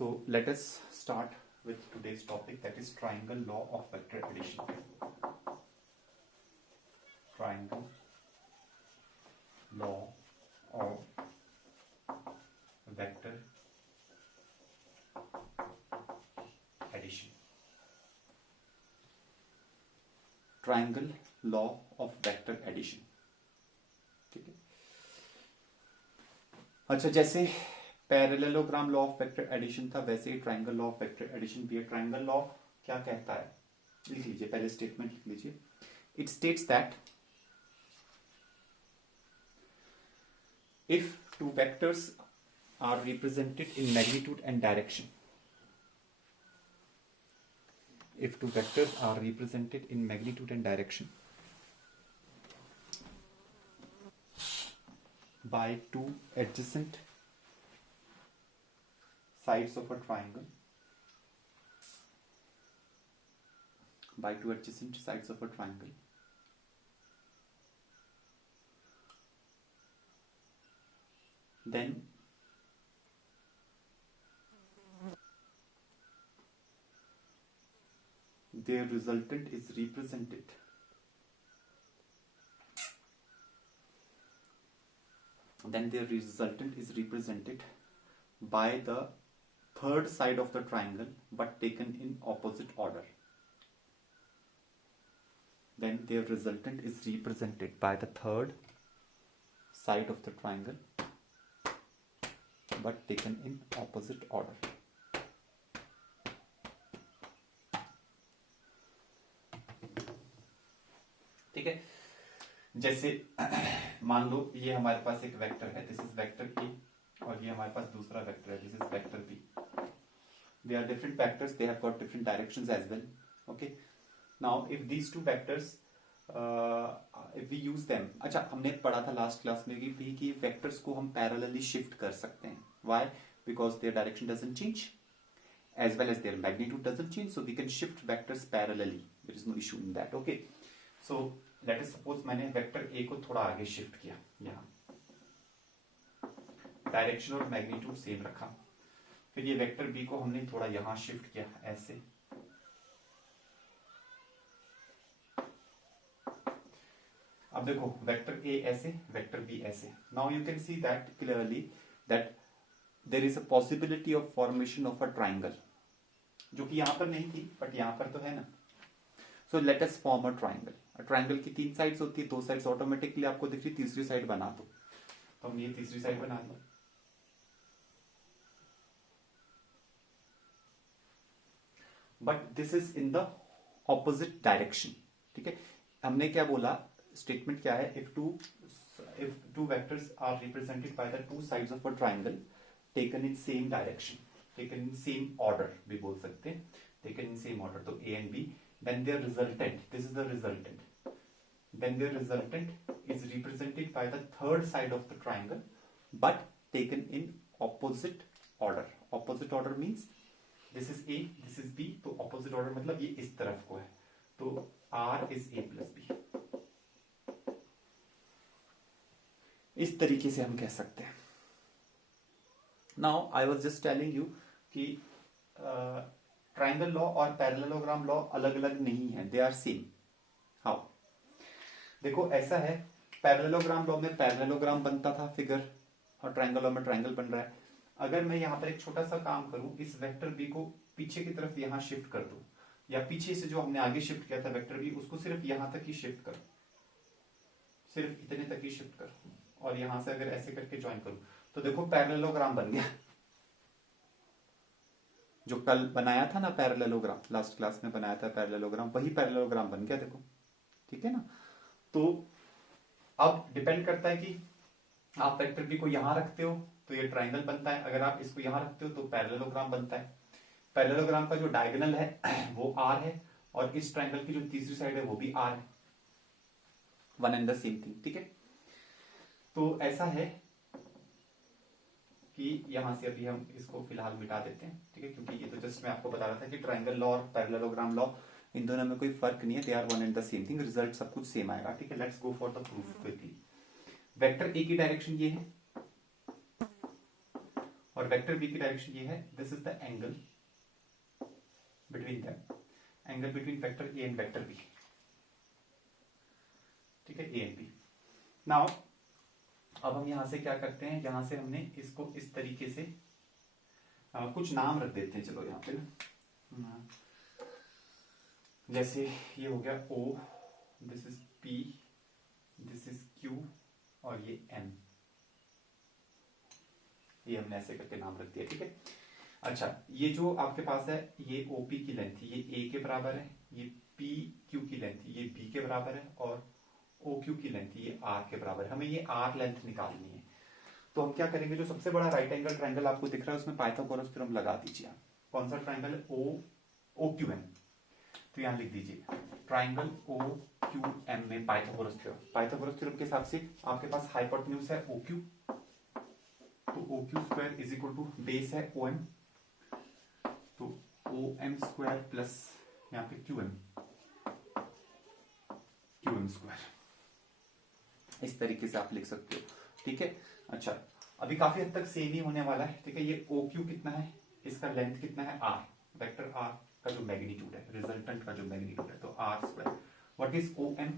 So let us start with today's topic, that is triangle law of vector addition. Triangle law of vector addition. Triangle law of vector addition. ठीक है. अच्छा, जैसे parallelogram law of vector addition था, वैसे ही triangle law of vector addition भी है. Triangle law क्या कहता है, लिख लीजिए, पहले स्टेटमेंट लिख लीजिए. It states that if two vectors are represented in magnitude and direction, if two vectors are represented in magnitude and direction by two adjacent sides of a triangle, by two adjacent sides of a triangle, then their resultant is represented by the third side of the triangle but taken in opposite order. Then their resultant is represented by the third side of the triangle but taken in opposite order. ठीक है. जैसे मान लो ये हमारे पास एक vector है, this is vector A, और ये हमारे पास दूसरा वेक्टर है, this is vector B. They are different vectors, they have got different directions as well. Okay, now if these two vectors if we use them, अच्छा हमने पढ़ा था लास्ट क्लास में कि वेक्टर्स को हम पैरेलली शिफ्ट कर सकते हैं. Why? Because their direction doesn't change as well as their magnitude doesn't change, so we can shift vectors parallelly. There is no issue in that. Okay, so let us suppose मैंने vector A को थोड़ा आगे shift किया, यहाँ direction और magnitude same रखा. फिर ये वेक्टर बी को हमने थोड़ा यहाँ शिफ्ट किया ऐसे. अब देखो वेक्टर ए ऐसे, वेक्टर बी ऐसे. Now you can see that clearly that there is a possibility of formation of a triangle, जो कि यहां पर नहीं थी बट यहां पर तो है ना. So let us form a triangle. Triangle की तीन साइड्स होती है, दो साइड्स ऑटोमेटिकली आपको दिख रही, तीसरी साइड बना दो. तो हम ये तीसरी साइड बना दी. But this is in the opposite direction. ठीक है, हमने क्या बोला, स्टेटमेंट क्या है, if two vectors are represented by the two sides of a triangle taken in same direction, taken in same order भी बोल सकते हैं, taken in same order, तो A and B, then their resultant, this is the resultant, then their resultant is represented by the third side of the triangle but taken in opposite order. Opposite order means this is A, this is B, तो opposite order मतलब ये इस तरफ को है, तो R is A plus B. इस तरीके से हम कह सकते हैं. Now I was just telling you कि ट्रायंगल लॉ और पैरेललोग्राम लॉ अलग अलग नहीं है, दे आर सेम. हाउ? देखो ऐसा है, पैरेललोग्राम लॉ में पैरेललोग्राम बनता था फिगर, और ट्रायंगल लॉ में ट्रायंगल बन रहा है. अगर मैं यहाँ पर एक छोटा सा काम करूं, इस वेक्टर बी को पीछे की तरफ यहाँ शिफ्ट कर दूं, या पीछे से जो हमने आगे शिफ्ट किया था वेक्टर बी, उसको सिर्फ यहां तक ही शिफ्ट कर, सिर्फ इतने तक ही शिफ्ट कर, और यहां से अगर ऐसे करके ज्वाइन करूं, तो देखो पैरेललोग्राम बन गया. जो कल बनाया था ना पैरेललोग्राम, लास्ट क्लास में बनाया था पैरेललोग्राम, वही पैरेललोग्राम बन गया देखो. ठीक है ना. तो अब डिपेंड करता है कि आप वेक्टर बी को यहां रखते हो तो ये ट्रायंगल बनता है, अगर आप इसको यहां रखते हो तो पैरेललोग्राम बनता है. पैरेललोग्राम का जो डायगोनल है वो आर है, और इस ट्रायंगल की जो तीसरी साइड है वो भी आर है. One and the same thing. ठीक है, तो ऐसा है कि यहां से अभी हम इसको फिलहाल मिटा देते हैं. ठीक है, क्योंकि ये तो जस्ट मैं आपको बता रहा था कि ट्रायंगल लॉ और पैरेललोग्राम लॉ, इन दोनों में कोई फर्क नहीं है, they are one and the same thing, result सब कुछ सेम आएगा. ठीक है, let's go for the proof quickly. Vector A की डायरेक्शन ये है, और वेक्टर बी की डायरेक्शन ये है, this is the angle between them, angle between vector A and vector B, ठीक है, ए एंड बी। नाउ अब हम यहां से क्या करते हैं, यहां से हमने इसको इस तरीके से कुछ नाम रख देते हैं, चलो यहाँ पे ना, जैसे ये हो गया O, this is P, this is Q और ये M, ये हमने ऐसे करके नाम रख दिया, ठीक है। अच्छा, ये जो आपके पास है ये OP की लेंथ ये A के बराबर है, ये PQ की लेंथ ये B के बराबर है, और OQ की लेंथ ये R के बराबर है। हमें ये R लेंथ निकालनी है, तो हम क्या करेंगे, जो सबसे बड़ा राइट एंगल ट्रायंगल आपको दिख रहा है उसमें पाइथागोरस थ्योरम लगा दीजिए आप। कौन सा ट्रायंगल है, OQM, तो यहां लिख दीजिए ट्रायंगल OQM में पाइथागोरस थ्योरम। पाइथागोरस थ्योरम के हिसाब से आपके पास हाइपोटेन्यूज है OQ, तो OQ square is equal to base है OM, तो OM स्क्वायर प्लस यहाँ पे QM स्क्वायर, इस तरीके से आप लिख सकते हो, ठीक है। अच्छा, अभी काफी हद तक सेम ही होने वाला है, ठीक है। ये OQ कितना है, इसका लेंथ कितना है R, वेक्टर R का जो मैग्नीट्यूड है, रिजल्टेंट का जो मैग्नीट्यूड है, तो R square. What is OM,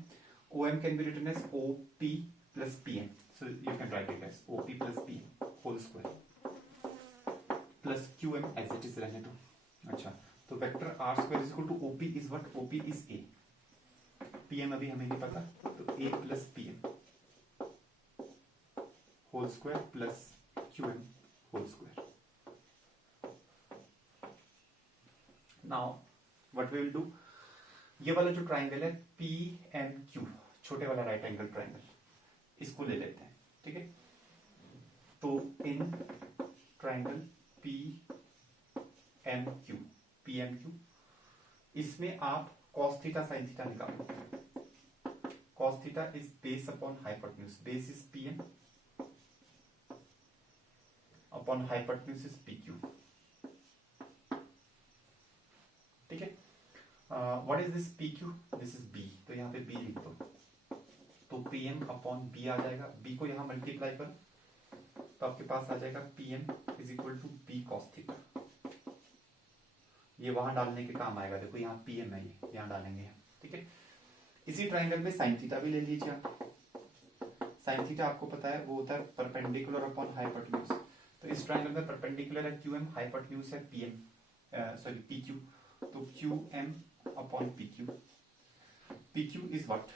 OM can be written as OP plus PM, so you can write it as OP plus PM whole square plus QM as it is रहने दो। अच्छा, तो vector R square is equal to OP is what, OP is A, PM अभी हमें नहीं पता, तो A plus PM whole square plus QM whole square. Now what we will do, ये वाला जो ट्राइंगल है PMQ, छोटे वाला राइट एंगल ट्राइंगल, इसको ले लेते हैं, ठीक है। तो इन ट्राइंगल PMQ, इसमें आप cos थीटा sin थीटा निकालो। cos theta is base upon hypotenuse, base is PM upon hypotenuse is PQ, ठीक है। What is this PQ, this is B, तो यहाँ पे B लिख दो, तो PM अपॉन B आ जाएगा, B को यहाँ मल्टीप्लाई करो तो आपके पास आ जाएगा PM is equal to B cos theta. ये वहां डालने के काम आएगा, देखो यहाँ PM है, ये यहाँ डालेंगे, ठीक है। इसी ट्राइंगल में sin थीटा भी ले लीजिए आप। sin थीटा आपको पता है वो होता है परपेंडिकुलर अपॉन हाइपोटेन्यूज, तो इस ट्राइंगल में परपेंडिकुलर है QM, हाइपोटेन्यूज है PM, सॉरी PQ, तो QM upon PQ is what,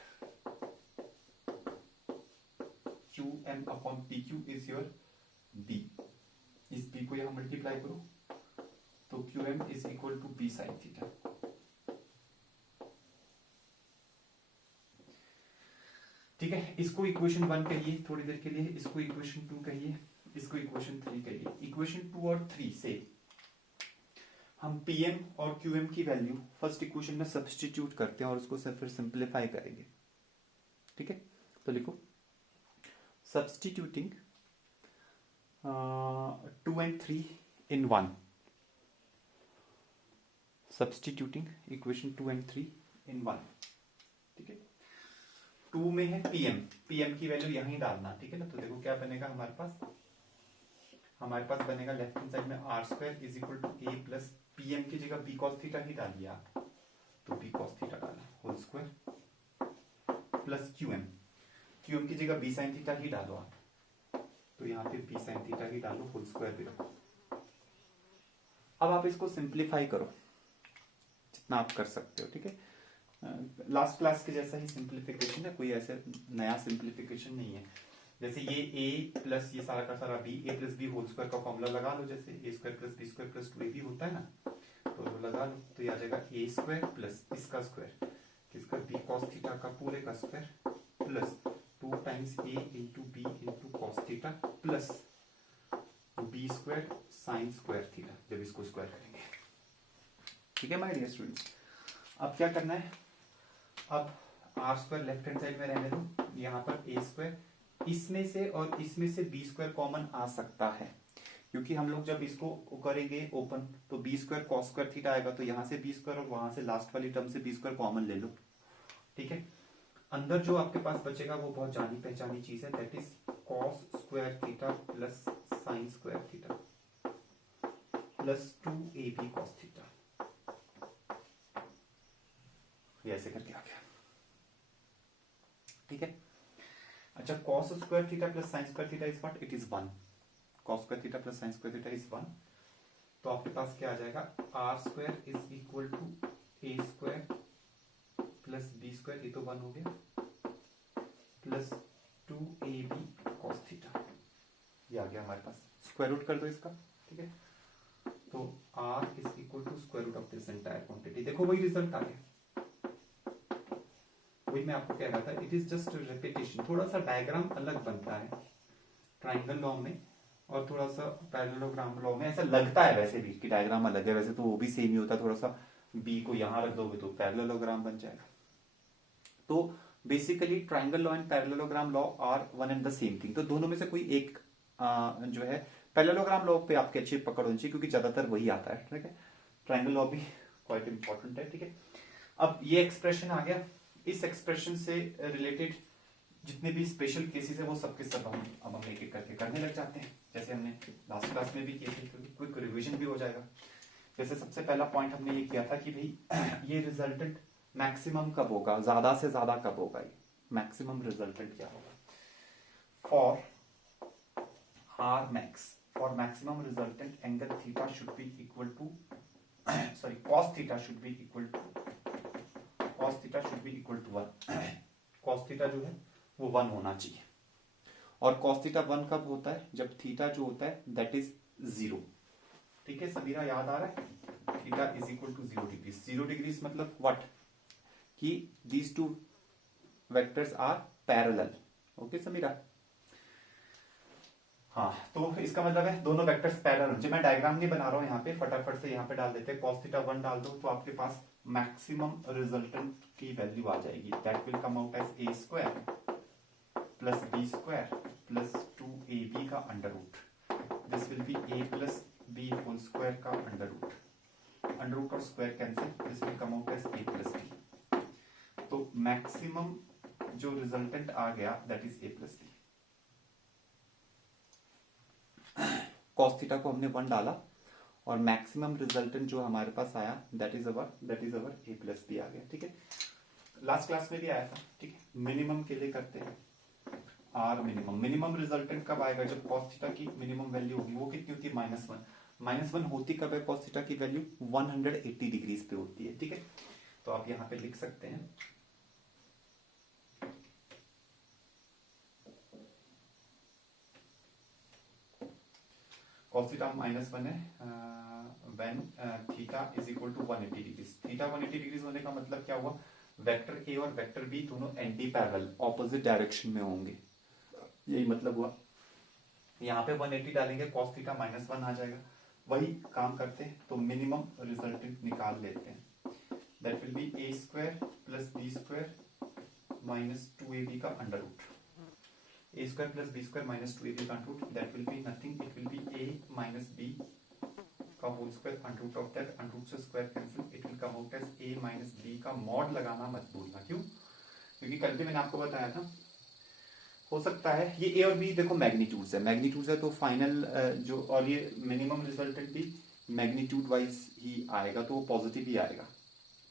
QM upon PQ is your B, इस B को यहां मल्टीप्लाई करो तो QM is equal to B sin theta. ठीक है, इसको इक्वेशन 1 कहिए थोड़ी देर के लिए, इसको इक्वेशन 2 कहिए, इसको इक्वेशन 3 कहिए। इक्वेशन 2 और 3 से हम PM और QM की वैल्यू फर्स्ट इक्वेशन में सब्स्टिट्यूट करते हैं और उसको फिर सिंप्लीफाई करेंगे, ठीक है। तो लिखो substituting 2 and 3 in 1, substituting equation 2 and 3 in 1, ठीक है। 2 में है PM की वैल्यू यहीं डालना, ठीक है ना। तो देखो क्या बनेगा हमारे पास बनेगा लेफ्ट हैंड साइड में R square is equal to A plus PM की जगह B cos थीटा ही डालिए आप, तो B cos थीटा डाला होल स्क्वायर प्लस QM की जगह B sin थीटा ही डालो आप, तो यहाँ पे B sin थीटा ही डालो होल स्क्वायर भी रखो। अब आप इसको सिंप्लीफाई करो जितना आप कर सकते हो, ठीक है। लास्ट क्लास के जैसा ही सिंप्लीफिकेशन है, कोई ऐसे नया सिंप्लीफिकेशन नहीं है। जैसे ये A प्लस ये सारा का सारा B, A plus B whole square का फॉर्मूला लगा लो, जैसे A square plus B square plus 2AB होता है ना, तो लगा लो, तो ये आ जाएगा A स्क्वायर प्लस इसका स्क्वायर, किसका B cos थीटा का पूरे का square plus 2 times A into B into cos theta plus B square sine square theta, जब इसको स्क्वायर करेंगे, ठीक है माय डियर स्टूडेंट्स। अब क्या करना है, अब R square left hand side में रहने दो, यहाँ पर A स्क्वायर, इसमें से और इसमें से B स्क्वायर कॉमन आ सकता है, क्योंकि हम लोग जब इसको करेंगे ओपन तो B square cos square theta आएगा, तो यहाँ से B स्क्वायर और वहां से लास्ट वाली टर्म से B स्क्वायर कॉमन ले लो, ठीक है। अंदर जो आपके पास बचेगा वो बहुत जानी पहचानी चीज है, that is cos square theta plus sine square theta, plus 2ab cos theta, ये ऐसे करके आ गया, ठीक है। अच्छा, cos square theta plus sine square theta is what, it is 1, cos square theta plus sine square theta is 1, तो आपके पास क्या आ जाएगा, R square is equal to A square plus B square, ये तो 1 हो गया, प्लस 2ab cos थीटा, ये आ गया हमारे पास, स्क्वायर रूट कर दो इसका, ठीक है। तो r is equal to square root of this entire quantity, देखो वही रिजल्ट आ गया, वही मैं आपको कह रहा था, इट इज जस्ट रेपिटेशन, थोड़ा सा डायग्राम अलग बनता है ट्राइंगल लॉ में और थोड़ा सा पैरेललोग्राम लॉ में, ऐसा लगता है वैसे भी कि डायग्राम अलग है, वैसे तो वो भी सेम ही होता है, थोड़ा सा b को यहां रख दोगे तो पैरेललोग्राम बन जाएगा। तो basically triangle law and parallelogram law are one and the same thing, तो दोनों में से कोई एक जो है, पैरेललोग्राम लॉ पे आपके अच्छी पकड़ होनी चाहिए क्योंकि ज्यादातर वही आता है, ठीक है। ट्राइंगल लॉ भी क्वाइट इंपॉर्टेंट है, ठीक है। अब ये एक्सप्रेशन आ गया, इस एक्सप्रेशन से रिलेटेड जितने भी स्पेशल केसेस है वो सबके सब हम एक एक करके करने लग जाते हैं, जैसे हमने लास्ट क्लास में भी किए थे, क्योंकि क्विक रिवीजन भी हो जाएगा। जैसे सबसे पहला पॉइंट हमने ये किया था कि भाई ये रिजल्टेंट मैक्सिमम कब होगा, ज्यादा से ज्यादा कब होगा, ये मैक्सिमम रिजल्टेंट क्या होगा, for R max, for maximum resultant angle theta should be equal to sorry cos theta should be equal to, cos theta should be equal to 1, cos theta जो है वो 1 होना चाहिए, और cos थीटा 1 कब होता है, जब थीटा जो होता है दैट इज 0, ठीक है। समीरा याद आ रहा है, theta is equal to 0 degree, 0 degree मतलब व्हाट, कि these two vectors are parallel, okay Samira, हाँ, तो इसका मतलब है दोनों वेक्टर्स पैरेलल होंगे। मैं डायग्राम नहीं बना रहा हूं यहाँ पे, फटाफट से यहाँ पे डाल देते हैं, cos थीटा 1 डाल दो तो आपके पास मैक्सिमम रिजल्टेंट की वैल्यू आ जाएगी, that will come out as A square plus B square plus 2ab का under root, this will be a plus B whole square का अंडर रूट और square cancel, this will come out as a plus b, तो maximum जो resultant आ गया that is a plus b। cos theta को हमने 1 डाला और मैक्सिमम रिजल्टेंट जो हमारे पास आया that is our a plus B आ गया, ठीक है। लास्ट क्लास में भी आया था, ठीक है। मिनिमम के लिए करते हैं, आर मिनिमम, मिनिमम रिजल्टेंट कब आएगा, जब cos थीटा की मिनिमम वैल्यू होगी, वो कितनी होती है, -1, -1 होती कब है, cos थीटा की वैल्यू 180 डिग्रीज पे होती है, ठीक है। तो आप यहाँ पे लिख सकते हैं cos थीटा -1 है when theta is equal to 180 degrees, theta 180 degrees होने का मतलब क्या हुआ, वेक्टर ए और वेक्टर बी दोनों एंटी पैरेलल ऑपोजिट डायरेक्शन में होंगे, यही मतलब हुआ। यहाँ पे 180 डालेंगे cos थीटा -1 आ जाएगा, वही काम करते हैं तो मिनिमम रिजल्टेंट निकाल लेते हैं, that will be a square plus B square minus 2ab का under root, a square plus B square minus 2ab का under root, that will be nothing, it will be a minus b का whole square, under root of that, under root से square cancel, it will come out as a minus b का mod लगाना मत भूलना, क्यों, क्योंकि कल भी मैंने आपको बताया था, हो सकता है ये a और b देखो मैग्नीट्यूड्स है तो फाइनल जो, और ये मिनिमम रिजल्टेंट भी मैग्नीट्यूड वाइज ही आएगा तो वो पॉजिटिव ही आएगा,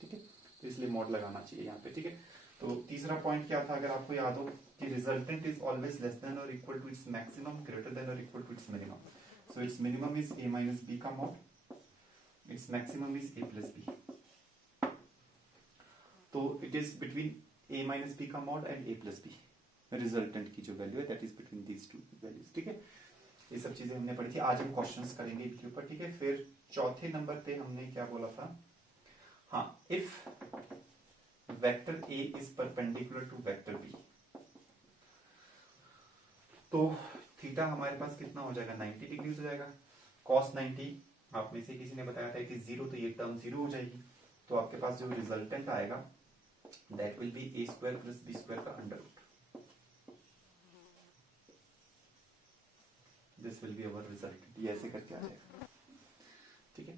ठीक है। तो इसलिए मॉड लगाना चाहिए यहाँ पे, ठीक है। तो तीसरा पॉइंट क्या था, अगर आपको याद हो कि resultant is always less than और equal to its maximum, greater than और equal to its minimum, so its minimum is a minus b का mod, its maximum is a plus b, तो it is between a minus b का mod and a plus b, resultant की जो value है that is between these two values, ठीक है। ये सब चीजें हमने पढ़ी थी, आज हम क्वेश्चंस करेंगे इनके ऊपर, ठीक है। फिर चौथे नंबर पे हमने क्या बोला था, हाँ, if vector a is perpendicular to vector b, तो थीटा हमारे पास कितना हो जाएगा, 90 डिग्री हो जाएगा, cos 90 आप में से किसी ने बताया था कि 0, तो ये टर्म 0 हो जाएगी, तो आपके पास जो रिजल्टेंट आएगा that will be a square plus b square का under root, this will be our result, ये ऐसे करके आ जाएगा, ठीक है।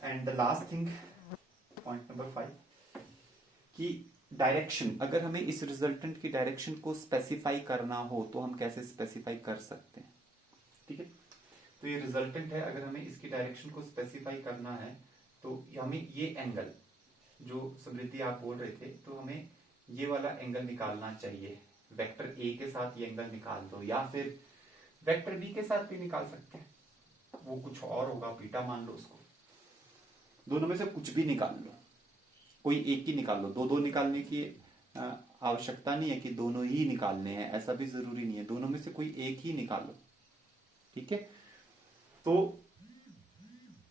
And the last thing, point number 5, कि डायरेक्शन, अगर हमें इस रिजल्टेंट की डायरेक्शन को स्पेसिफाई करना हो तो हम कैसे स्पेसिफाई कर सकते हैं, ठीक है। तो तो ये रिजल्टेंट है। अगर हमें इसकी डायरेक्शन को स्पेसिफाई करना है तो हमें ये एंगल जो समृद्धि आप बोल रहे थे, तो हमें ये वाला एंगल निकालना चाहिए। वेक्टर ए के साथ ये एंगल निकाल दो, या फिर वेक्टर बी के साथ भी निकाल सकते हैं, वो कुछ और होगा, बीटा मान लो उसको। दोनों में से कुछ भी निकाल लो, कोई एक ही निकाल लो। दो दो निकालने की आवश्यकता नहीं है कि दोनों ही निकालने हैं, ऐसा भी जरूरी नहीं है। दोनों में से कोई एक ही निकालो, ठीक है। तो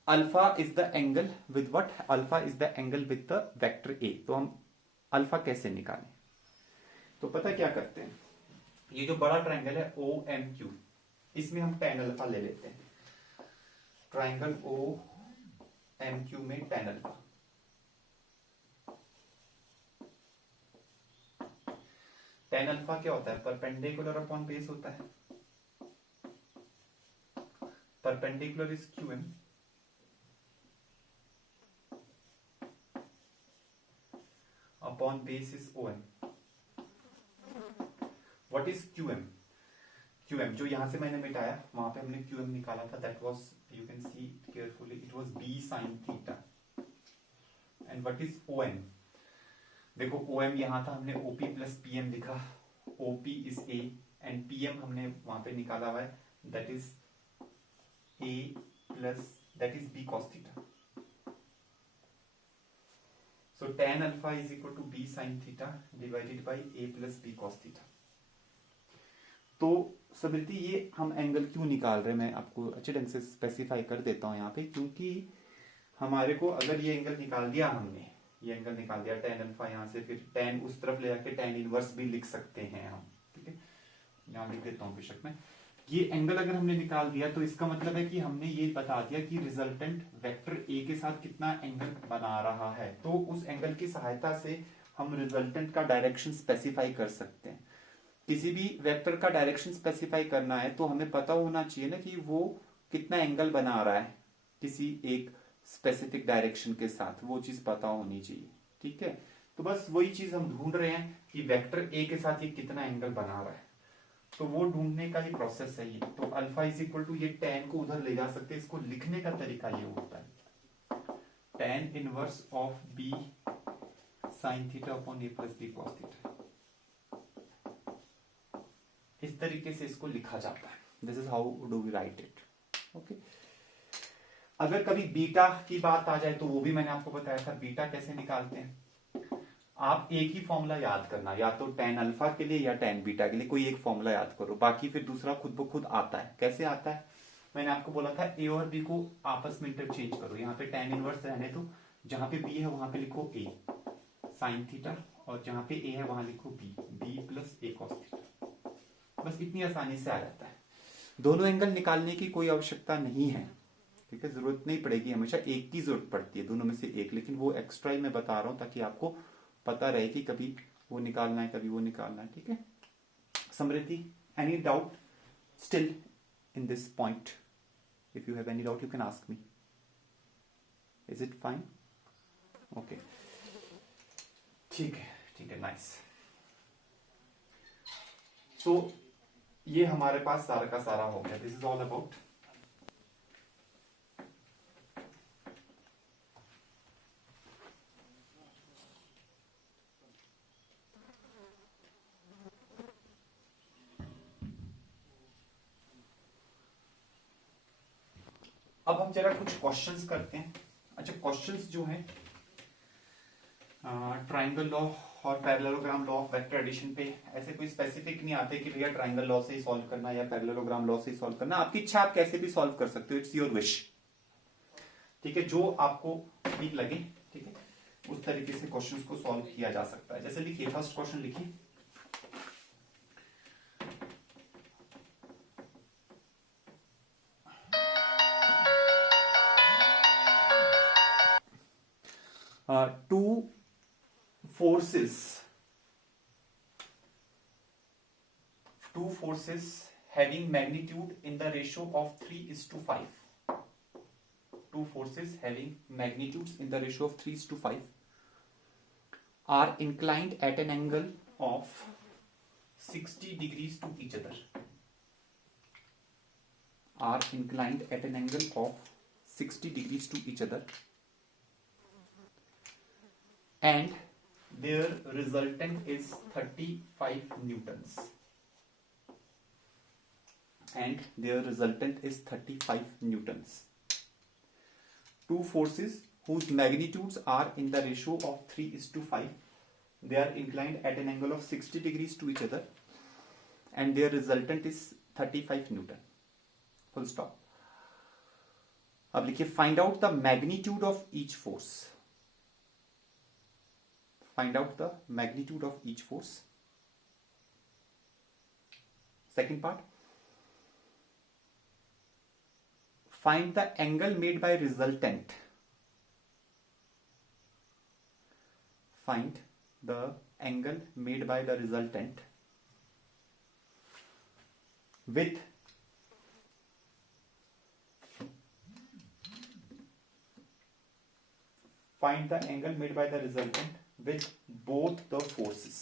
alpha is the angle with what? Alpha is the angle with the vector A. तो हम अल्फा कैसे निकालें? तो पता क्या करते हैं, ये जो बड़ा ट्रायंगल है ओ एम क्यू, इसमें हम tan अल्फा ले लेते हैं। ट्रायंगल ओ एम क्यू में tan अल्फा, tan अल्फा क्या होता है? परपेंडिकुलर अपॉन बेस होता है। Perpendicular is QM, upon base is OM. What is QM? QM जो यहां से मैंने मिटाया, वहां पे हमने क्यूएम निकाला था, that was, you can see carefully, it was B sine theta. And what is OM? देखो ओएम यहां था, हमने ओपी प्लस पीएम लिखा। OP is A and PM हमने वहां पे निकाला हुआ है, that is A plus, that is B cos theta. So tan alpha is equal to B sine theta divided by A plus B cos theta. तो समृद्धि ये हम एंगल क्यों निकाल रहे हैं, मैं आपको अच्छे ढंग से स्पेसिफाई कर देता हूं यहाँ पे। क्योंकि हमारे को अगर ये एंगल निकाल दिया हमने, ये एंगल निकाल दिया tan अल्फा, यहाँ से फिर tan उस तरफ ले जाके tan इनवर्स भी लिख सकते हैं हम, ठीक है। यहाँ लिख देता हूँ बेशक मैं। ये एंगल अगर हमने निकाल दिया तो इसका मतलब है कि हमने ये बता दिया कि रिजल्टेंट वेक्टर ए के साथ कितना एंगल बना रहा है। तो उस एंगल की सहायता से हम रिजल्टेंट का डायरेक्शन स्पेसिफाई कर सकते हैं। किसी भी वेक्टर का डायरेक्शन स्पेसिफाई करना है तो हमें पता होना चाहिए ना कि वो कितना एंगल बना रहा है किसी एक स्पेसिफिक डायरेक्शन के साथ, वो चीज पता होनी चाहिए, ठीक है। तो बस वही चीज हम ढूंढ रहे हैं कि वेक्टर ए के साथ ये कितना एंगल बना रहा है, तो वो ढूंढने का ही प्रोसेस है ये। तो अल्फा इज इक्वल टू, ये tan को उधर ले जा सकते हैं, इसको लिखने का तरीका ये होता है, tan inverse of b sin theta upon a plus B cos theta. इस तरीके से इसको लिखा जाता है। This is how do we write it, okay. अगर कभी बीटा की बात आ जाए तो वो भी मैंने आपको बताया था, बीटा कैसे निकालते हैं। आप एक ही फॉर्मूला याद करना, या तो tan अल्फा के लिए या tan बीटा के लिए कोई एक फॉर्मूला याद करो, बाकी फिर दूसरा खुद ब खुद आता है। कैसे आता है? मैंने आपको बोला था ए और बी को आपस में इंटरचेंज करो। यहाँ पे tan इनवर्स रहने दो, जहां पे बी है वहां पे लिखो a साइन थीटा, और जहां पे a है वहां लिखो b plus a cos theta. बस इतनी आसानी से आ जाता है। दोनों एंगल निकालने की कोई आवश्यकता नहीं है, ठीक है। जरूरत नहीं पड़ेगी, हमेशा एक की जरूरत पड़ती है, दोनों में से एक। लेकिन वो एक्स्ट्रा ही मैं बता रहा हूं ताकि आपको पता रहे कि कभी वो निकालना है, कभी वो निकालना है, ठीक है। Samriddhi, any doubt still in this point? If you have any doubt you can ask me. Is it fine? Okay, ठीक है, नाइस। तो ये हमारे पास सारा का सारा हो गया। दिस इज ऑल अबाउट अब हम जरा कुछ क्वेश्चंस करते हैं। अच्छा, क्वेश्चंस जो हैं ट्रायंगल लॉ और parallelogram law of vector addition पे ऐसे कोई स्पेसिफिक नहीं आते कि भैया ट्रायंगल लॉ से ही सॉल्व करना या पैरेललोग्राम लॉ से ही सॉल्व करना। आपकी इच्छा, आप कैसे भी सॉल्व कर सकते हो, इट्स योर विश, ठीक है। जो आपको ठीक लगे, ठीक है, उस तरीके से क्वेश्चंस को सॉल्व किया जा सकता है। जैसे लिखिए, फर्स्ट क्वेश्चन लिखिए, two forces having magnitude in the ratio of 3:5. Two forces having magnitudes in the ratio of 3:5 are inclined at an angle of 60 degrees to each other. are inclined at an angle of 60 degrees to each other and their resultant is 35 newtons. And their resultant is 35 newtons. Two forces whose magnitudes are in the ratio of 3:5. They are inclined at an angle of 60 degrees to each other and their resultant is 35 newton. Full stop. अब लिखिए find out the magnitude of each force. Find out the magnitude of each force. Second part. Find the angle made by resultant. Find the angle made by the resultant with find the angle made by the resultant with both the forces.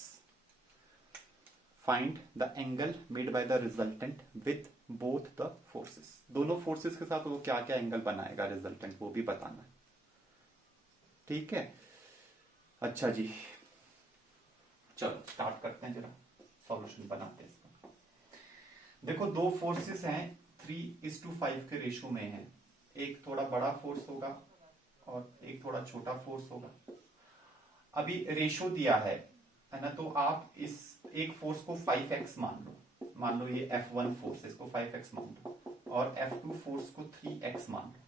Find the angle made by the resultant with both the forces. दोनों forces के साथ वो क्या क्या angle बनाएगा resultant, वो भी बताना. ठीक है. अच्छा जी, चलो स्टार्ट करते हैं, जरा सॉल्यूशन बनाते हैं इसका. देखो दो फोर्सेस हैं 3:5 के रेशो में हैं. एक थोड़ा बड़ा फोर्स होगा और एक थोड़ा छोटा फोर्स होगा. अभी रेशो दिया है ना, तो आप इस एक फोर्स को 5x मान लो ये F1 फोर्स, इसको 5x मान लो और F2 फोर्स को 3x मान लो.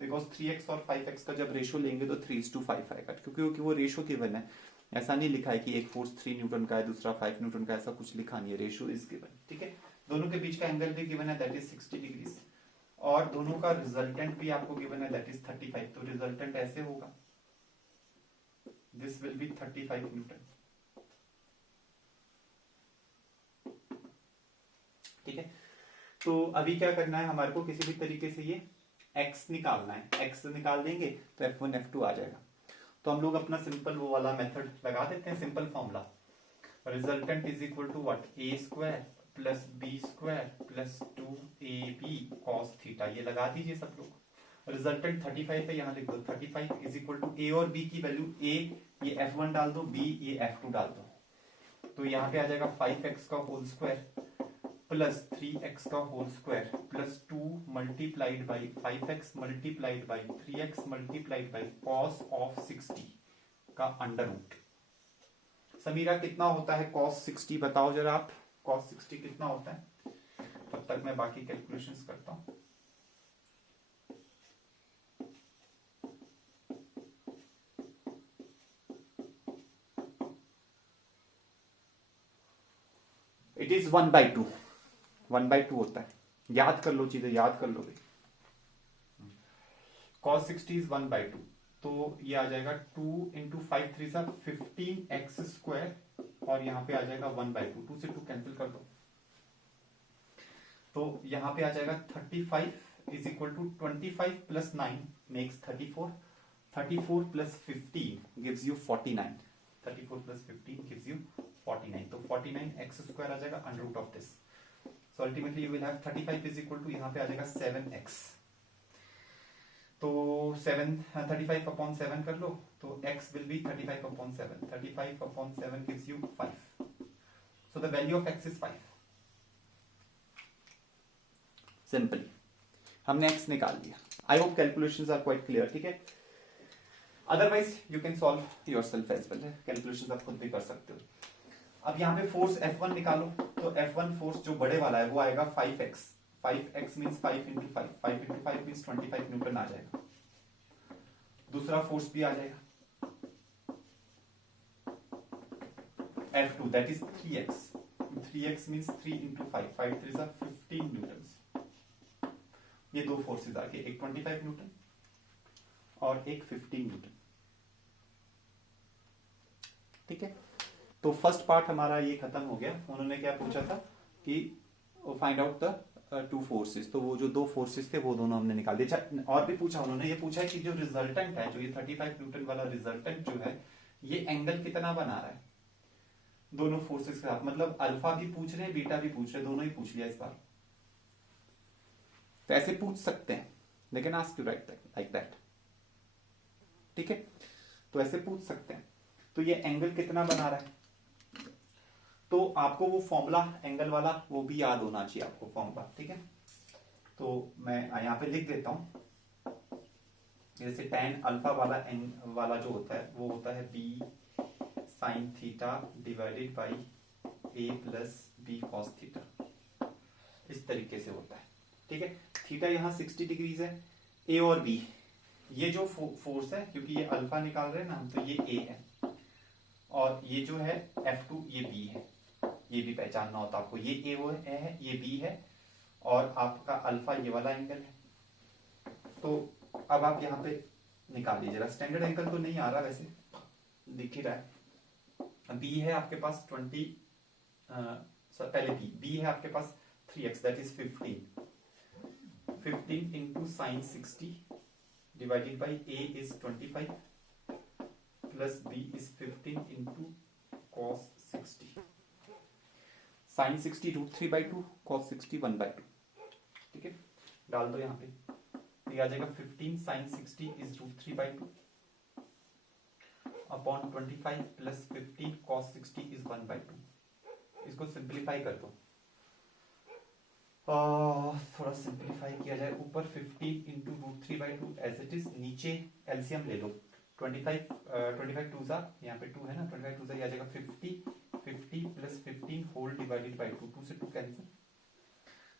बिकॉज 3x और 5x का जब रेशो लेंगे तो 3:5 आएगा, क्योंकि वो रेशो गिवन है. ऐसा नहीं लिखा है कि एक फोर्स 3 न्यूटन का है दूसरा 5 न्यूटन का, ऐसा कुछ लिखा नहीं है. Ratio is given. ठीक है. दोनों के बीच का एंगल भी गिवन है, दैट इज 60 डिग्रीज. और दोनों का रिजल्टेंट भी आपको गिवन है, दैट इज 35. तो रिजल्टेंट ऐसे होगा, दिस विल बी 35 न्यूटन. ठीक है. तो अभी क्या करना है हमारे को, किसी भी तरीके से ये x निकालना है. x निकाल देंगे तो F1 F2 आ जाएगा. तो हम लोग अपना सिंपल वो वाला मेथड लगा देते हैं, simple formula. Resultant is equal to what, a square plus B square plus 2ab cos theta. ये लगा दीजिए सब लोग. रिजल्टेंट 35 है, यहाँ लिख दो 35 इज इक्वल टू a और b की वैल्यू, a ये F1 डाल दो, b ये F2 डाल दो. तो यहाँ पे आ जाएगा 5x का होल स्क्वायर प्लस 3x का whole square plus 2 multiplied by 5x multiplied by 3x multiplied by cos of 60 का अंडर रूट. समीरा कितना होता है cos 60, बताओ जरा आप. cos 60 कितना होता है? तब तक मैं बाकी कैलकुलेशंस करता हूं. It is 1/2. 1/2 होता है. याद कर लो, चीजें याद कर लो भाई. cos 60 is 1/2. तो ये आ जाएगा 2 इंटू 5 3 सा 15x स्क्वायर और यहाँ पे आ जाएगा 1/2. 2 से 2 कैंसिल कर दो. तो यहाँ पे आ जाएगा 35 is equal to 25 plus 9 makes 34. 34 plus 15 gives you 49. 34 plus 15 gives you 49. तो 49x स्क्वायर आ जाएगा under root of this. So ultimately you will have 35 is equal to, यहाँ पे आ जाएगा 7x. तो 35 upon 7 कर लो, तो x will be 35 upon 7. 35 upon 7 gives you 5. So the value of x is 5. Simple. हमने x निकाल लिया. I hope calculations are quite clear. ठीक है. Otherwise you can solve yourself as well. Calculations आप खुद भी कर सकते हो. अब यहाँ पे फोर्स F1 निकालो, तो F1 फोर्स जो बड़े वाला है वो आएगा 5x. 5x means 5 into 5. 5 into 5 means 25 newton आ जाएगा. दूसरा फोर्स भी आ जाएगा F2, that is 3x. 3x means 3 into 5. 5 3 सा 15 न्यूटन. ये दो फोर्सेज आ गए, एक 25 न्यूटन और एक 15 न्यूटन. ठीक है. तो फर्स्ट पार्ट हमारा ये खत्म हो गया. उन्होंने क्या पूछा था कि find out the two forces. तो वो जो दो फोर्सेस थे वो दोनों हमने निकाल दिया. और भी पूछा उन्होंने, ये पूछा है कि जो रिजल्टेंट है, जो ये 35 न्यूटन वाला रिजल्टेंट जो है, ये एंगल कितना बना रहा है दोनों फोर्सेस के साथ. मतलब अल्फा भी पूछ रहे हैं, बीटा भी पूछ रहे हैं, दोनों ही पूछ लिया इस बार. तो ऐसे पूछ सकते हैं, they can ask you right like that, ठीक है, तो ऐसे पूछ सकते हैं। तो ये एंगल कितना बना रहा है, तो आपको वो फॉर्मूला एंगल वाला वो भी याद होना चाहिए आपको फॉर्मूला, ठीक है। तो मैं यहाँ पे लिख देता हूं, जैसे tan अल्फा वाला जो होता है वो होता है b sin theta divided by a plus b cos theta, इस तरीके से होता है, ठीक है। थीटा यहाँ 60 डिग्रीज है, a और b ये जो फोर्स है, क्योंकि ये अल्फा निकाल रहे हैं ना हम, तो ये a है, और ये जो है F2 ये b है, ये भी पहचानना होता है आपको, ये a है ये b है, और आपका अल्फा ये वाला एंगल है। तो अब आप यहाँ पे निकाल लीजिएगा, स्टैंडर्ड एंगल तो नहीं आ रहा वैसे, दिख ही रहा है। b है आपके पास 20, पहले b है आपके पास 3x that is 15 into sine 60 divided by a is 25 plus b is 15 into cos 60, sine 60 √3/2, cos 60 1/2, ठीक है। डाल दो यहाँ पे, ये आ जाएगा 15 sine 60 is √3/2 upon 25 plus 15 cos 60 is 1/2। इसको सिंप्लीफाई कर दो, थोड़ा सिंप्लीफाई किया जाए, ऊपर 15 इंटू √3/2 एज इट इज, नीचे एलसीएम ले लो, 25 टू सा, यहाँ पे 2 है ना, 25 टू सा ये आ जाएगा 50 प्लस 15 होल डिवाइडेड बाई 2, 2 से 2 कैंसिल,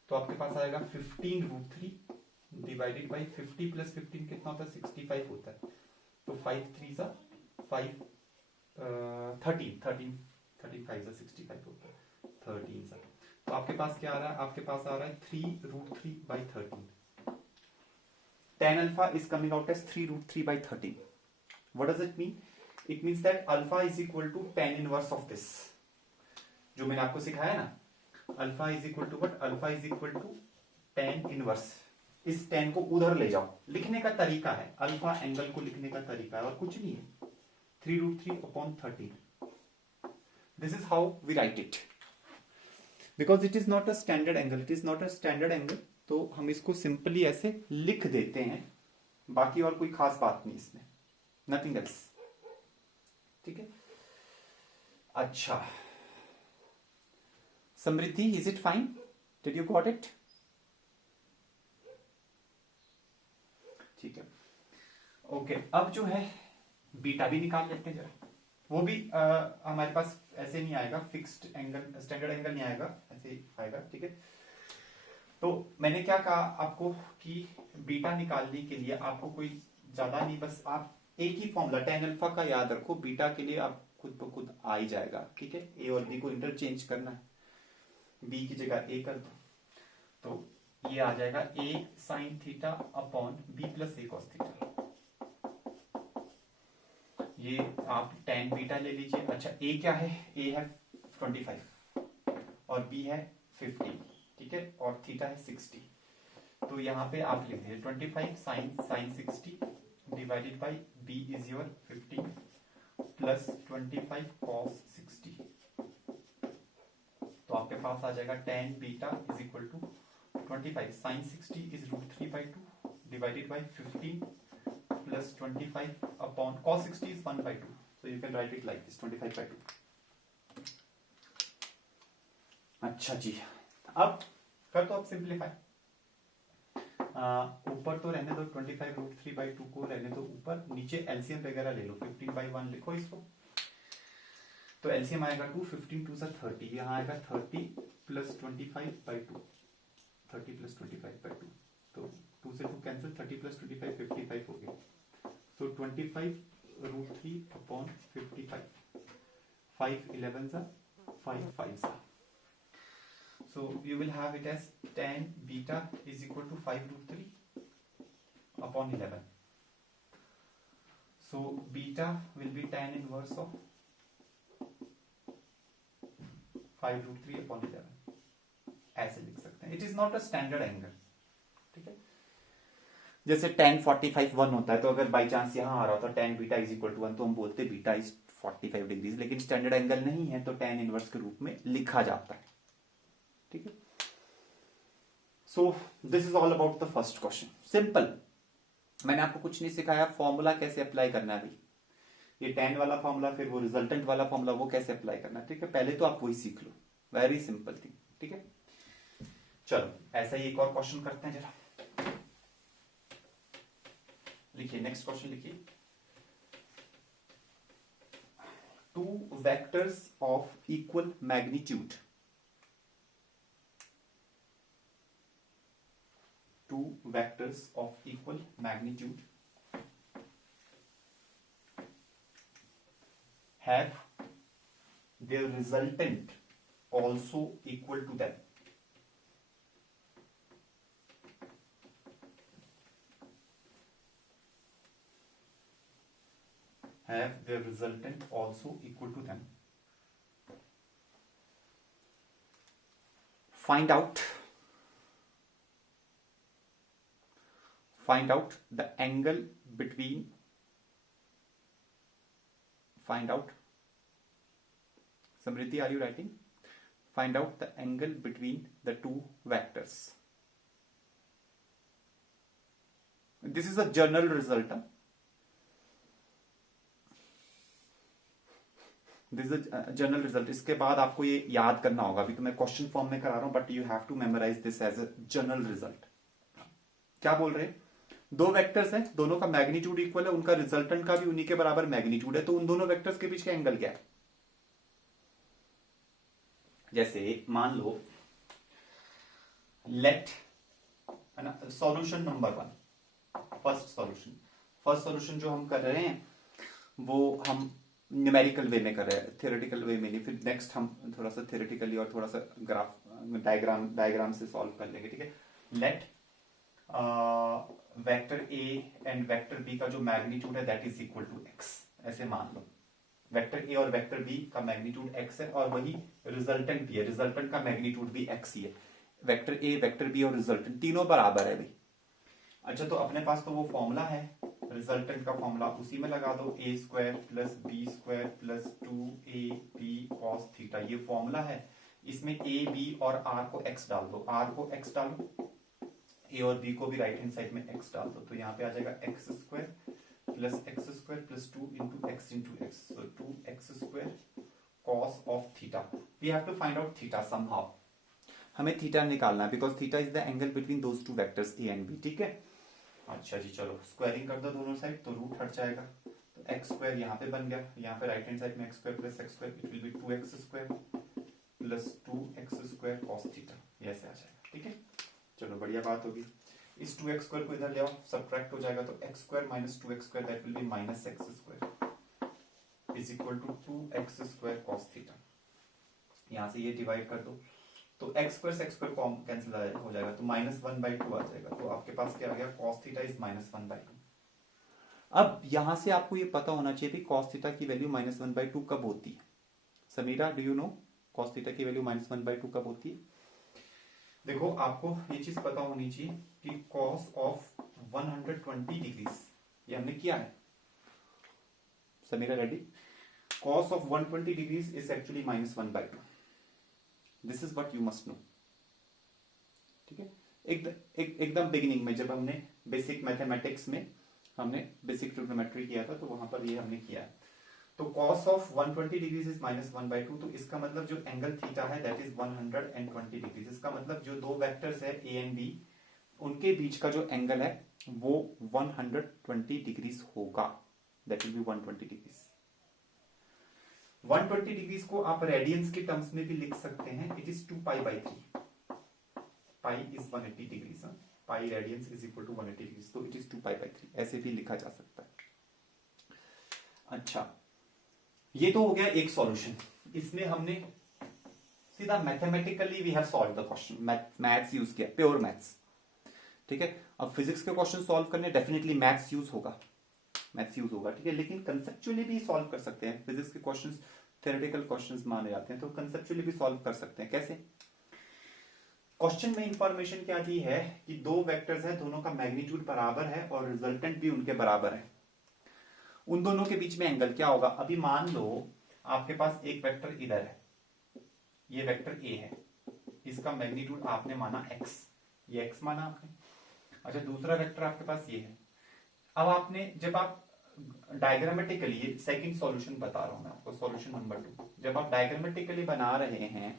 तो आपके पास आएगा 15 √3 डिवाइडेड बाई 50 प्लस 15 कितना होता है 65 होता है, तो 5 3 सा 5 13 5 सा 65 होता है, 13 सा, तो आपके पास क्या आ रहा है, आपके पास आ रहा है 3 √3/13, tan alpha is coming out as 3 √3/13. What does it mean? It means that alpha is equal to tan inverse of this, जो मैंने आपको सिखाया ना, alpha is equal to what, alpha is equal to tan inverse, इस tan को उधर ले जाओ, लिखने का तरीका है, अल्फा एंगल को लिखने का तरीका है और कुछ नहीं है, 3 √3/13, this is how we write it, because it is not a standard angle, it is not a standard angle, तो हम इसको सिंपली ऐसे लिख देते हैं, बाकी और कोई खास बात नहीं इसमें, नथिंग एल्स, ठीक है। अच्छा Samriddhi, is it fine, did you got it, ठीक है, ओके। अब जो है बीटा भी निकाल लेते हैं जरा, वो भी हमारे पास ऐसे नहीं आएगा, फिक्स्ड एंगल स्टैंडर्ड एंगल नहीं आएगा, ऐसे आएगा, ठीक है। तो मैंने क्या कहा आपको कि बीटा निकालने के लिए आपको कोई ज्यादा नहीं, बस आप एक ही फॉर्मूला tan अल्फा का याद रखो, बीटा के लिए आप खुद ब खुद आ ही जाएगा, ठीक है। ए और बी को इंटरचेंज करना है, बी की जगह ए कर दो, तो ये आ जाएगा a sine theta upon b plus a cos theta, ये आप tan बीटा ले लीजिए। अच्छा a क्या है, a है 25 और b है 15, ठीक है, और थीटा है 60, तो यहाँ पे आप लिख दीजिए 25 sine 60 divided by b is your 15 plus 25 cos 60, तो आपके पास आ जाएगा tan beta is equal to 25 sine 60 is √3/2 divided by 15 plus 25 upon cos 60 is 1/2, so you can write it like this 25/2। अच्छा जी, अब कर दो आप सिंप्लीफाई, ऊपर तो रहने दो 25 √3/2 को रहने दो ऊपर, नीचे एलसीएम वगैरह ले लो, 15/1 लिखो इसको, तो एलसीएम आएगा 2, 15 2 सा 30, यहाँ आएगा 30 प्लस 25/2, 30 प्लस 25/2, तो 2 से 2 कैंसिल, 30 प्लस 25 55 हो गया, so 25 √3 अपॉन 55, 5 11 सा 5 5 सा, so you will have it as tan beta is equal to 5 √3 upon 11, so beta will be tan inverse of 5 √3 upon 11, ऐसे लिख सकते हैं, it is not a standard angle, ठीक है। जैसे tan 45 1 होता है, तो अगर बाई चांस यहाँ आ रहा होता tan beta is equal to 1, तो हम बोलते बीटा इज 45 डिग्रीज, लेकिन स्टैंडर्ड एंगल नहीं है तो tan इनवर्स के रूप में लिखा जाता है, ठीक है। So this is all about the first question, simple. मैंने आपको कुछ नहीं सिखाया, फॉर्मूला कैसे अप्लाई करना है भाई, ये tan वाला फॉर्मूला, फिर वो रिजल्टेंट वाला फॉर्मूला, वो कैसे अप्लाई करना है, ठीक है। पहले तो आप वही सीख लो, वेरी सिंपल थिंग, ठीक है। चलो ऐसा ही एक और क्वेश्चन करते हैं जरा, लिखिए नेक्स्ट क्वेश्चन लिखिए। Two vectors of equal magnitude, two vectors of equal magnitude have their resultant also equal to them. Have their resultant also equal to them. Find out the angle between, find out, Samriddhi, are you writing? Find out the angle between the two vectors. This is a general result. This is general result. इसके बाद आपको ये याद करना होगा, अभी तो मैं क्वेश्चन फॉर्म में करा रहा हूं, but you have to memorise this as a general result. क्या बोल रहे हैं, दो वेक्टर्स हैं, दोनों का मैग्नीट्यूड इक्वल है, उनका रिजल्टेंट का भी उन्हीं के बराबर मैग्नीट्यूड है, तो उन दोनों वेक्टर्स के बीच का एंगल क्या है। जैसे मान लो लेट, है ना, सॉल्यूशन नंबर 1, फर्स्ट सॉल्यूशन जो हम कर रहे हैं वो हम न्यूमेरिकल वे में कर रहे हैं, थियोरेटिकल वे में नहीं। फिर नेक्स्ट हम थोड़ा सा थियोरेटिकली और थोड़ा सा ग्राफ डायग्राम से सॉल्व कर लेंगे, ठीक है। Let vector A and vector B का जो मैग्नीट्यूड है that is equal to X, ऐसे मान लो। वेक्टर ए और वेक्टर बी का मैग्नीट्यूड एक्स है और वही रिजल्टेंट भी है, रिजल्टेंट का मैग्नीट्यूड भी एक्स ही है। वेक्टर ए, वेक्टर बी और रिजल्टेंट तीनों बराबर है भाई। अच्छा, तो अपने पास तो वो फॉर्मूला है रिजल्टेंट का फॉर्मूला, उसी में लगा दो a square plus B square plus 2ab cos theta, ये फॉर्मूला है। इसमें a b और r को x डाल दो, r को x डालो, a और b को भी राइट हैंड साइड में x डाल दो, तो यहाँ पे आ जाएगा x square plus 2 into X into X, so 2x square cos of theta. We have to find out theta somehow, हमें थीटा निकालना है because theta is the angle between those two vectors a and b, ठीक है। अच्छा जी, चलो squaring कर दो दोनों साइड, तो रूट हट जाएगा, तो एक्स स्क्वायर यहाँ पे बन गया, यहाँ पे राइट हैंड साइड में x square plus x square, it will B 2x square plus 2x square cos theta, ये ऐसे आ जाएगा, ठीक है। चलो बढ़िया बात होगी। इस 2x स्क्वायर को इधर ले आओ, सब्ट्रैक्ट हो जाएगा, तो x square minus 2x square that will be minus x square is equal to 2x square cos theta. यहाँ से ये डिवाइड कर दो, तो x स्क्वायर से x स्क्वायर कैंसिल हो जाएगा, तो -1/2 आ जाएगा, तो आपके पास क्या आ गया, cos थीटा इज -1/2। अब यहां से आपको ये पता होना चाहिए कि cos थीटा की वैल्यू -1/2 कब होती है। Samira, do you know cos theta की वैल्यू -1/2 कब होती है। देखो आपको ये चीज पता होनी चाहिए कि cos ऑफ 120 डिग्रीज, ये हमने किया है। Samira ready, cos of 120 degrees is actually -1/2, this is what you must know, ठीक है। एकदम बिगिनिंग में जब हमने बेसिक मैथमेटिक्स में हमने बेसिक ट्रिग्नोमेट्री किया था, तो वहां पर ये हमने किया है। तो cos ऑफ 120 डिग्रीज इज -1/2, तो इसका मतलब जो एंगल थीटा है दैट इज 120 डिग्रीज। इसका मतलब जो दो वेक्टर्स है a एंड b, उनके बीच का जो एंगल है वो 120 डिग्रीज होगा, that will B 120 degrees. 120 degrees को आप रेडियंस के टर्म्स में भी लिख सकते हैं, it is 2π/3, pi is 180 degrees, pi radians is equal to 180 degrees, तो इट इज 2π/3, ऐसे भी लिखा जा सकता है। अच्छा, ये तो हो गया एक सॉल्यूशन, इसमें हमने सीधा mathematically we have solve the question, maths use किया, प्योर मैथ्स, ठीक है। अब फिजिक्स के क्वेश्चन सॉल्व करने डेफिनेटली मैथ्स यूज होगा, ठीक है, लेकिन कंसेप्चुअली भी सॉल्व कर सकते हैं। फिजिक्स के क्वेश्चंस थ्योरेटिकल क्वेश्चंस माने जाते हैं, तो कंसेप्चुअली भी सॉल्व कर सकते हैं। कैसे, क्वेश्चन में इंफॉर्मेशन क्या दी है कि दो वेक्टर्स हैं, दोनों का मैग्नीट्यूड बराबर है और रिजल्टेंट भी उनके बराबर है, उन दोनों के बीच में एंगल क्या होगा। अभी मान लो आपके पास एक वेक्टर इधर है, ये वेक्टर ए है, इसका मैग्नीट्यूड आपने माना x, ये x माना आपने। अच्छा, दूसरा वेक्टर आपके पास ये है। अब आपने जब आप डायग्रामेटिकली, सेकंड सॉल्यूशन बता रहा हूं मैं आपको, सॉल्यूशन नंबर 2, जब आप डायग्रामेटिकली बना रहे हैं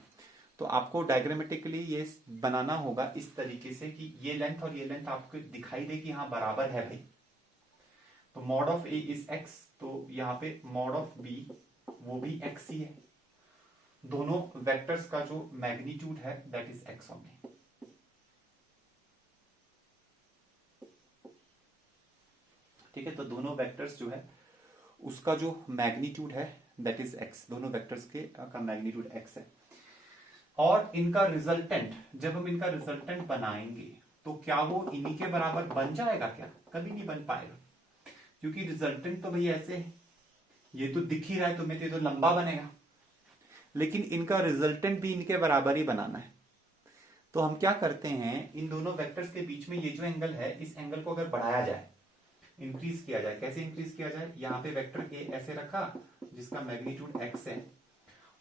तो आपको डायग्रामेटिकली ये बनाना होगा इस तरीके से कि ये लेंथ और ये लेंथ आपको दिखाई दे कि हाँ बराबर है भाई। तो mod of A is x, तो यहाँ पे मॉड ऑफ b वो भी x ही है। दोनों वेक्टर्स का जो मैग्नीट्यूड है दैट इज x ओनली। ठीक है, तो दोनों वेक्टर्स जो है उसका जो मैग्नीट्यूड है दैट इज x, दोनों वेक्टर्स के का मैग्नीट्यूड x है। और इनका रिजल्टेंट, जब हम इनका रिजल्टेंट बनाएंगे तो क्या वो इन्हीं के बराबर बन जाएगा? क्या कभी नहीं बन पाएगा, क्योंकि रिजल्टेंट तो भैया ऐसे है, ये तो दिख ही रहा है तुम्हें, तो ये तो लंबा बनेगा, लेकिन इनका रिजल्टेंट भी इनके बराबर ही बनाना है। तो हम क्या करते हैं, इन दोनों वेक्टर्स के बीच में ये जो एंगल है, इस एंगल को अगर बढ़ाया जाए, इंक्रीज किया जाए, कैसे इंक्रीज किया जाए, यहाँ पे वेक्टर ए ऐसे रखा जिसका मैग्नीट्यूड x है,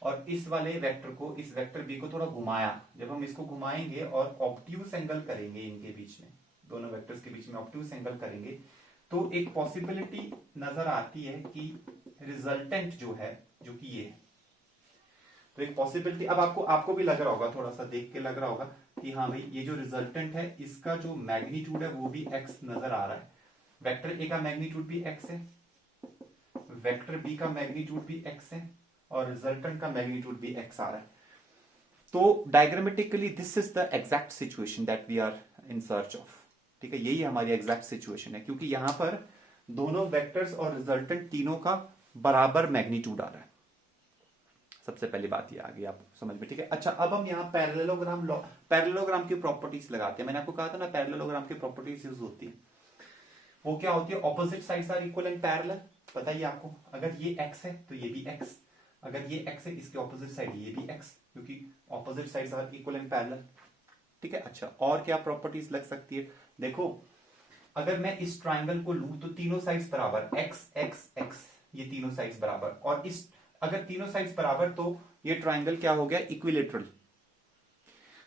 और इस वाले वेक्टर को, इस वेक्टर बी को थोड़ा घुमाया। जब हम इसको घुमाएंगे और ऑब्ट्यूस एंगल करेंगे इनके बीच में, दोनों वेक्टर्स के बीच में ऑब्ट्यूस एंगल करेंगे, तो एक पॉसिबिलिटी नजर आती है कि रिजल्टेंट जो है, जो कि ये है, तो एक पॉसिबिलिटी, अब आपको भी लग रहा होगा, थोड़ा सा देख के लग रहा होगा कि हाँ भाई ये जो रिजल्टेंट है इसका जो मैग्नीट्यूड है वो भी x नजर आ रहा है। वेक्टर ए का मैग्नीट्यूड भी x है, वेक्टर बी का मैग्नीट्यूड भी x है, और रिजल्टेंट का मैग्नीट्यूड भी x आ रहा है। तो diagrammatically this is the exact situation that we are in search of. ठीक है, यही हमारी एग्जैक्ट सिचुएशन है, क्योंकि यहां पर दोनों वेक्टर्स और रिजल्टेंट तीनों का बराबर मैग्नीट्यूड आ रहा है। सबसे पहली बात ये आ गई आप समझ में। ठीक है, अच्छा अब हम यहाँ पैरेललोग्राम की प्रॉपर्टीज लगाते हैं। मैंने आपको कहा था ना पैरेललोग्राम की प्रॉपर्टीज यूज होती है। वो क्या होती है, opposite sides are equal and parallel. पता ही आपको, अगर ये x है तो ये भी x, अगर ये x है इसके ऑपोजिट साइड ये भी x, क्योंकि opposite sides are equal and parallel. ठीक है, अच्छा और क्या प्रॉपर्टीज लग सकती है, देखो अगर मैं इस ट्राइंगल को लूं तो तीनों साइड्स बराबर, x x x, ये तीनों साइड्स बराबर, और इस अगर तीनों साइड्स बराबर तो ये ट्राइंगल क्या हो गया, इक्विलेटरल।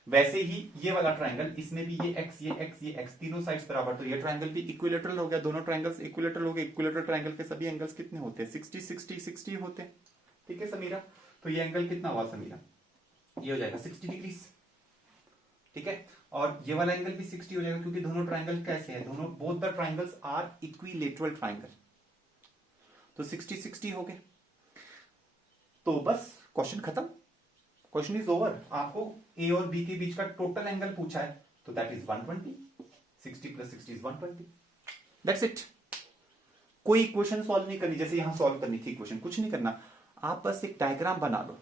वैसे ही ये वाला ट्राइंगल, इसमें भी ये x ये x ये x, तीनों साइड्स बराबर, तो ये ट्राइंगल भी इक्विलेटरल हो गया। दोनों ट्राइंगल्स इक्विलेटरल हो गए। इक्विलेटरल ट्राइंगल के सभी एंगल्स कितने होते हैं, 60 60 60 होते हैं। ठीक है समीरा, तो ये एंगल कितना हुआ समीरा, ये हो जाएगा 60 डिग्री। ठीक है, और ये वाला एंगल भी 60 हो जाएगा, क्योंकि दोनों ट्राइंगल कैसे हैं, दोनों both the triangles are equilateral triangle, तो 60 60 हो गए। तो बस क्वेश्चन खत्म, क्वेश्चन इज ओवर। आपको ए और बी के बीच का टोटल एंगल पूछा है, तो that is 120, 60 + 60 is 120, that's it. कोई इक्वेशन सॉल्व नहीं करनी जैसे यहां सॉल्व करनी थी इक्वेशन, कुछ नहीं करना, आप बस एक डायग्राम बना लो।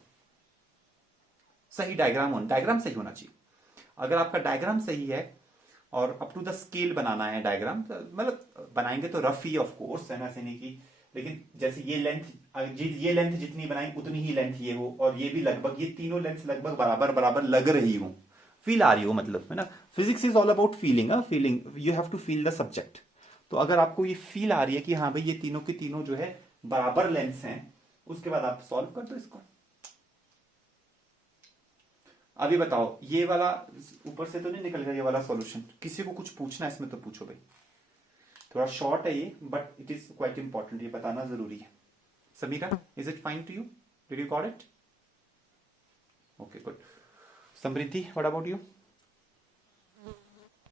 सही डायग्राम सही होना चाहिए। अगर आपका डायग्राम सही है और अप टू द स्केल बनाना है डायग्राम, मतलब बनाएंगे तो रफ ही ऑफ कोर्स, है ना, ऐसे नहीं कि, लेकिन जैसे ये लेंथ जितनी बनाई उतनी ही लेंथ ये हो, और ये भी लगभग, ये तीनों लेंथ लगभग बराबर बराबर लग रही हो, फील आ रही हो, मतलब, है ना। Physics is all about feeling, you have to feel the subject. तो अगर आपको ये फील आ रही है कि हाँ भाई ये तीनों के तीनों जो है बराबर लेंथ हैं, उसके बाद आप सॉल्व कर दो इसको। अभी बताओ, ये वाला ऊपर से तो नहीं निकल गया ये वाला सॉल्यूशन, किसी को कुछ पूछना है इसमें तो पूछो भाई। थोड़ा शॉर्ट है ये, but it is quite important, ये बताना जरूरी है। Samira, is it fine to you, did you got it? Okay good. Samriddhi, what about you?